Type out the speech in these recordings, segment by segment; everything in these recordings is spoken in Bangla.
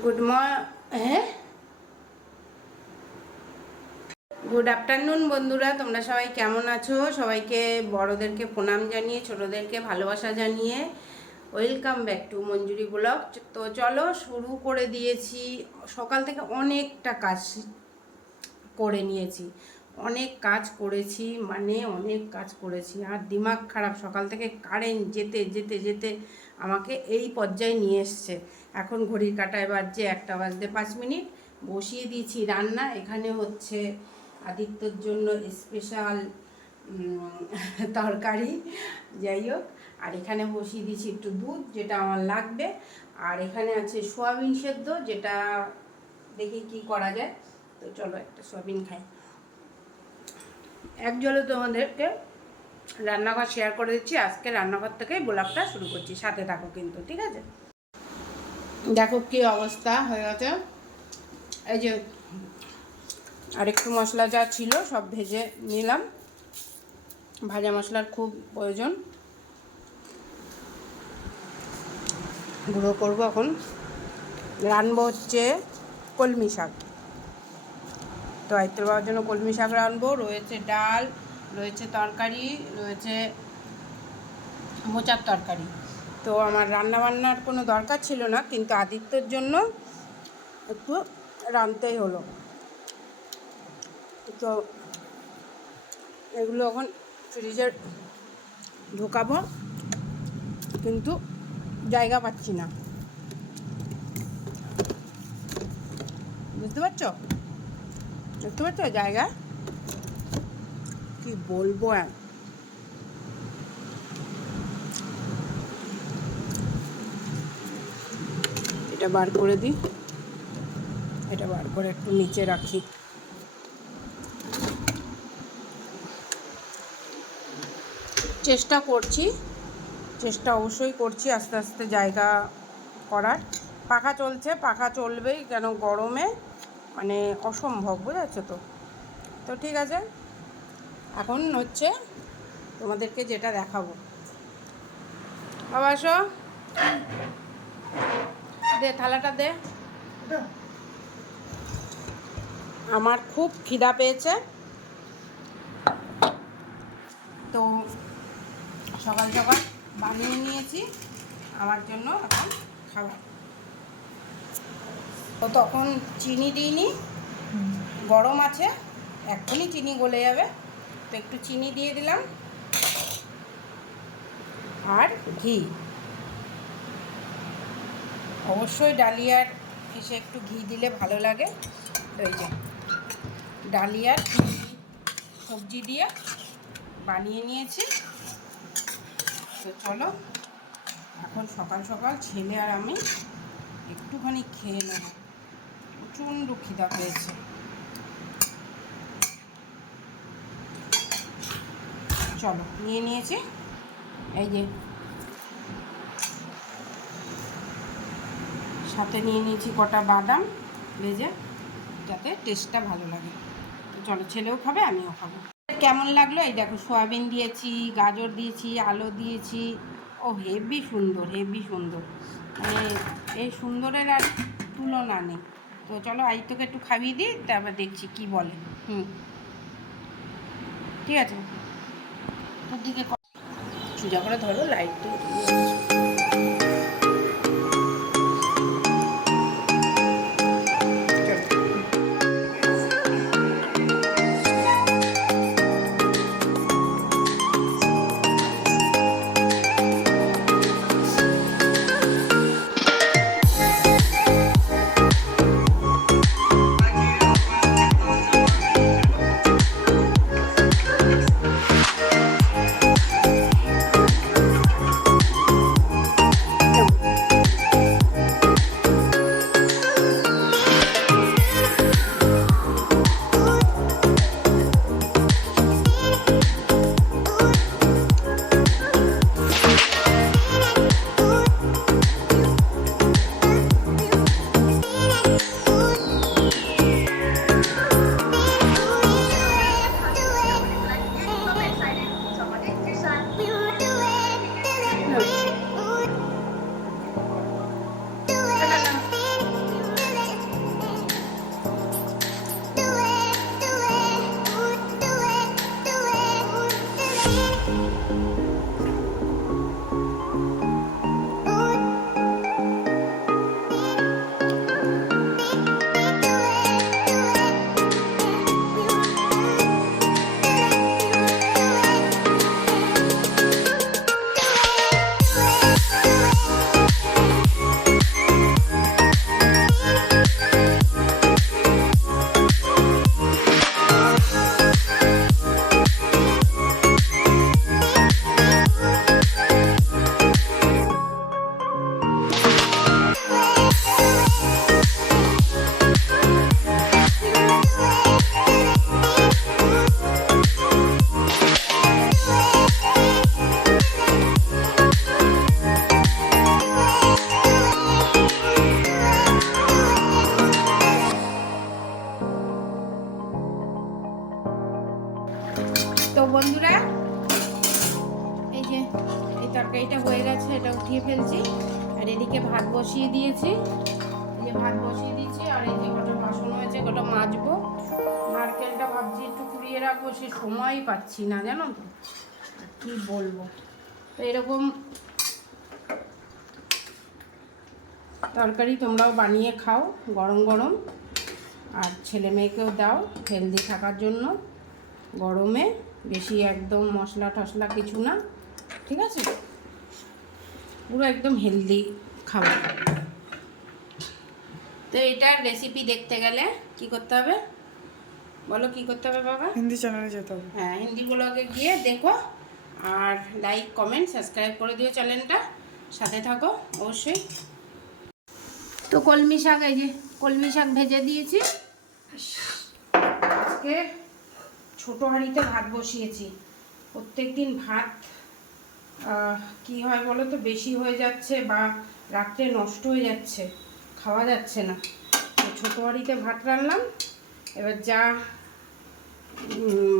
গুড হ্যাঁ গুড আফটারনুন বন্ধুরা। তোমরা সবাই কেমন আছো? সবাইকে, বড়োদেরকে প্রণাম জানিয়ে, ছোটোদেরকে ভালোবাসা জানিয়ে welcome back to Manjuri blog. তো চলো, শুরু করে দিয়েছি। সকাল থেকে অনেকটা কাজ করে নিয়েছি। অনেক কাজ করেছি মানে অনেক কাজ করেছি। আর দিমাগ খারাপ, সকাল থেকে কারেন্ট যেতে যেতে যেতে আমাকে এই পর্যায়ে নিয়ে এসছে। এখন ঘড়ির কাটায় বাজছে একটা বাজতে পাঁচ মিনিট। বসিয়ে দিয়েছি রান্না। এখানে হচ্ছে আদিত্যর জন্য স্পেশাল তরকারি। যাই হোক, আর এখানে বসিয়ে দিয়েছি একটু দুধ, যেটা আমার লাগবে। আর এখানে আছে সোয়াবিন সেদ্ধ, যেটা দেখি কি করা যায়। তো চলো একটা সোয়াবিন খাই। এক জলে তোমাদেরকে রান্নাঘর শেয়ার করে দিচ্ছি। আজকে রান্নাঘর থেকেই গোলাপটা শুরু করছি। সাথে থাকো কিন্তু, ঠিক আছে? দেখো কি অবস্থা হয়ে গেছে। এই যে আরেকটু মশলা যা ছিল সব ভেজে নিলাম। ভাজা মশলার খুব প্রয়োজন। গুঁড়ো করব এখন। রানবো হচ্ছে কলমি শাক। তো আয়ত্ত পাওয়ার জন্য কলমি শাক রানবো। রয়েছে ডাল, রয়েছে তরকারি, রয়েছে মোচার তরকারি। তো আমার রান্না বান্নার কোনো দরকার ছিল না, কিন্তু আদিত্যর জন্য একটু রানতেই হলো। তো এগুলো এখন ফ্রিজে ঢোকাবো, কিন্তু জায়গা পাচ্ছি না। বুঝতে পারছ? দেখতে পাচ্ছ জায়গা? কি বলব আর এটা বার করে দিই। এটা বার করে একটু নিচে রাখি। চেষ্টা করছি। চেষ্টা অবশ্যই করছি আস্তে আস্তে জায়গা করার। পাখা চলছে, পাখা চলবেই কেন গরমে? মানে অসম্ভব, বুঝেছ তো? তো ঠিক আছে। এখন হচ্ছে তোমাদেরকে যেটা দেখাবো। বাবা, আসো। দে, থালাটা দে। আমার খুব খিদা পেয়েছে। তো সকাল সকাল বানিয়ে নিয়েছি, আমার জন্য এখন খাবার। তো তখন চিনি দিইনি, গরম আছে, এখনই চিনি গলে যাবে। তো একটু চিনি দিয়ে দিলাম। আর ঘি। অবশ্যই ডালিয়ার এসে একটু ঘি দিলে ভালো লাগে। এই যে, ডালিয়ার সবজি দিয়ে বানিয়ে নিয়েছি। তো চলো, এখন সকাল সকাল ছেলে আর আমি একটুখানি খেয়ে নেব। প্রচণ্ড খিদা পেয়েছে। চলো, নিয়ে নিয়েছি। এই যে সাথে নিয়ে নিয়েছি কটা বাদাম, ভেজে, যাতে টেস্টটা ভালো লাগে। চলো, ছেলেও খাবে, আমিও খাব। কেমন লাগল? এই দেখো, সয়াবিন দিয়েছি, গাজর দিয়েছি, আলু দিয়েছি। ও হেভি সুন্দর হেভি সুন্দর। মানে এই সুন্দরের আর তুলনা নেই। তো চলো আই তোকে একটু খাইয়ে দিই, তারপর দেখছি কি বলে। হুম। ঠিক আছে? দিকে সোজা করে ধরো লাইট এদিকে ভাত বসিয়ে দিয়েছি। এই যে ভাত বসিয়ে দিয়েছি, আর এই যে কটা বাসন হয়েছে, কটা মাজবো। নারকেলটা ভাবছি একটু কুড়িয়ে রাখব, সে সময়ই পাচ্ছি না, জানো তো। কী বলব? তো এরকম তরকারি তোমরাও বানিয়ে খাও, গরম গরম। আর ছেলে মেয়েকেও দাও হেলদি থাকার জন্য। গরমে বেশি একদম মশলা টশলা কিছু না, ঠিক আছে? পুরো একদম হেলদি খাবার তো এটার রেসিপি দেখতে গেলে কি করতে হবে? বলো কি করতে হবে বাবা? হিন্দি চ্যানেলে যেতে হবে। হ্যাঁ হিন্দি ব্লগে গিয়ে দেখো আর লাইক কমেন্ট সাবস্ক্রাইব করে দিও চ্যানেলটা সাথে থাকো অবশ্যই। তো কলমি শাক এই যে কলমি শাক ভেজে দিয়েছি। আজকে ছোটো হাঁড়িতে ভাত বসিয়েছি। প্রত্যেক দিন ভাত কি হয় বলো তো বেশি হয়ে যাচ্ছে বা রাত্রে নষ্ট হয়ে যাচ্ছে খাওয়া যাচ্ছে না। তো ছোটো হাঁড়িতে ভাত রান্নাম এবার যা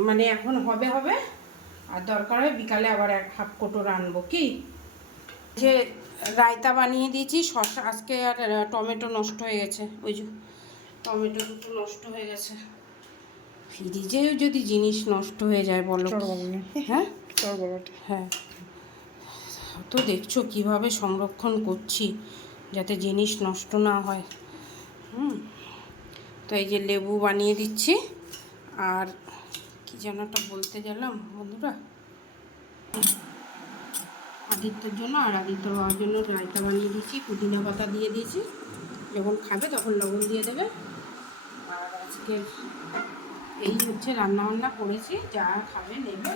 মানে এখন হবে হবে আর দরকার হয় বিকালে আবার এক হাফ কোটো রানবো কি? যে রায়তা বানিয়ে দিয়েছি শসা আজকে আর টমেটো নষ্ট হয়ে গেছে ওই যে টমেটো দুটো নষ্ট হয়ে গেছে। ফ্রিজেও যদি জিনিস নষ্ট হয়ে যায় বলো। হ্যাঁ? হ্যাঁ। তো দেখছ কীভাবে সংরক্ষণ করছি যাতে জিনিস নষ্ট না হয়? হুম, তো এই যে লেবু বানিয়ে দিচ্ছি। আর কি যেন একটা বলতে গেলাম বন্ধুরা। আদিত্যর জন্য আর আদিত্য বাবার জন্য রায়তা বানিয়ে দিয়েছি, পুদিনা পাতা দিয়ে দিয়েছি। যখন খাবে তখন লবণ দিয়ে দেবে। আর আজকে এই হচ্ছে রান্না বান্না করেছি, যা খাবে নেবে।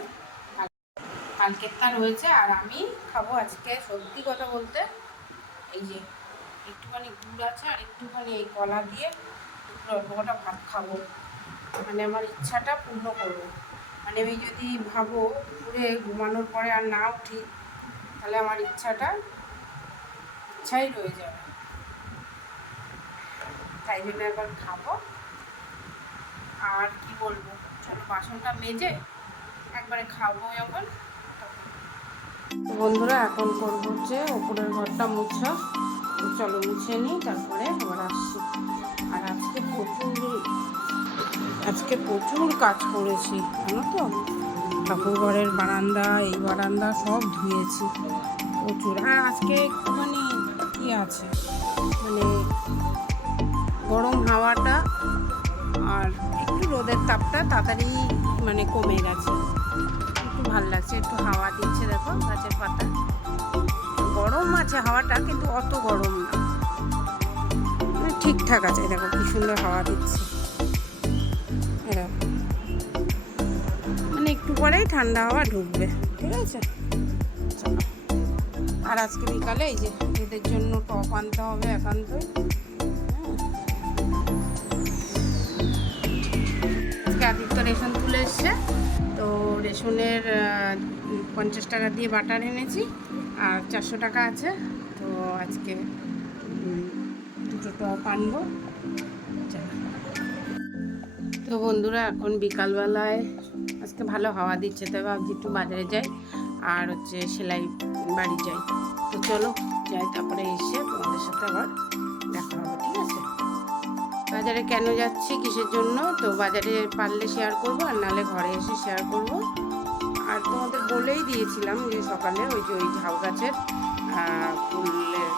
কালকেরটা রয়েছে আর আমি খাব আজকে সত্যি কথা বলতে এই যে একটুখানি গুড় আছে আর একটুখানি এই কলা দিয়ে অল্প কটা ভাত খাব। মানে আমার ইচ্ছাটা পূর্ণ করব। মানে আমি যদি ভাবো দুপুরে ঘুমানোর পরে আর না উঠি, তাহলে আমার ইচ্ছাটা ইচ্ছাই রয়ে যাবে। তাই জন্য একবার খাব। আর কি বলব? চলো বাসনটা মেজে একবারে খাব যখন তো বন্ধুরা, এখন করব হচ্ছে ওপরের ঘরটা মুছা। চলো মুছে নিই, তারপরে আবার আসছি। আর আজকে প্রচুর আজকে প্রচুর কাজ করেছি, জানো তো? ঠাকুর ঘরের বারান্দা, এই বারান্দা সব ধুয়েছি, প্রচুর। আর আজকে একটুখানি কি আছে? মানে গরম হাওয়াটা আর একটু রোদের তাপটা তাড়াতাড়ি মানে কমে গেছে। ভালো লাগছে। একটু হাওয়া দিচ্ছে দেখো গাছের পাতা। গরম আছে হাওয়াটা, কিন্তু অত গরম না। মানে ঠিকঠাক আছে, দেখো কি সুন্দর হাওয়া দিচ্ছে। মানে একটু পরেই ঠান্ডা হাওয়া ঢুকবে, ঠিক আছে? আর আজকে বিকালে এই যে, এদের জন্য টপ আনতে হবে একান্তই। আদিত্য রেশন তুলে এসছে। তো রেশনের পঞ্চাশ টাকা দিয়ে বাটার এনেছি, আর চারশো টাকা আছে। তো আজকে দুটো টপ আনব। তো বন্ধুরা, এখন বিকালবেলায় আজকে ভালো হাওয়া দিচ্ছে তাই ভাবছি একটু বাজারে যাই, আর হচ্ছে সেলাই বাড়ি যাই। তো চলো, যাই, তারপরে এসে তোমাদের সাথে আবার দেখা হবে। বাজারে কেন যাচ্ছি কিসের জন্য? তো বাজারে পারলে শেয়ার করব আর নালে ঘরে এসে শেয়ার করব। আর তোমাদের বলেই দিয়েছিলাম যে সকালে ওই যে ওই ঝাউ গাছের ফুলের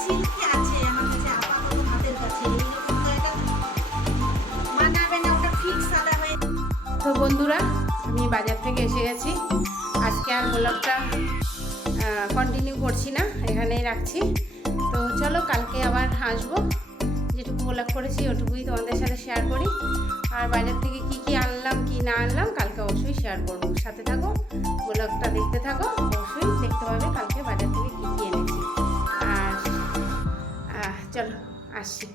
ঠিক আছে তো বন্ধুরা আমি বাজার থেকে এসে গেছি। আজকে আর ব্লগটা কন্টিনিউ করছি না, এখানেই রাখছি। তো চলো, কালকে আবার আসব। যেটুকু ব্লগ করেছি, ওটুকুই তোমাদের সাথে শেয়ার করি। আর বাজার থেকে কি কি আনলাম, কি না আনলাম, কালকে অবশ্যই শেয়ার করব। সাথে থাকো ব্লগটা দেখতে থাকো, অবশ্যই দেখতে পাবে কালকে বাজার থেকে কি কি এনেছি। আর চলো, আসছি।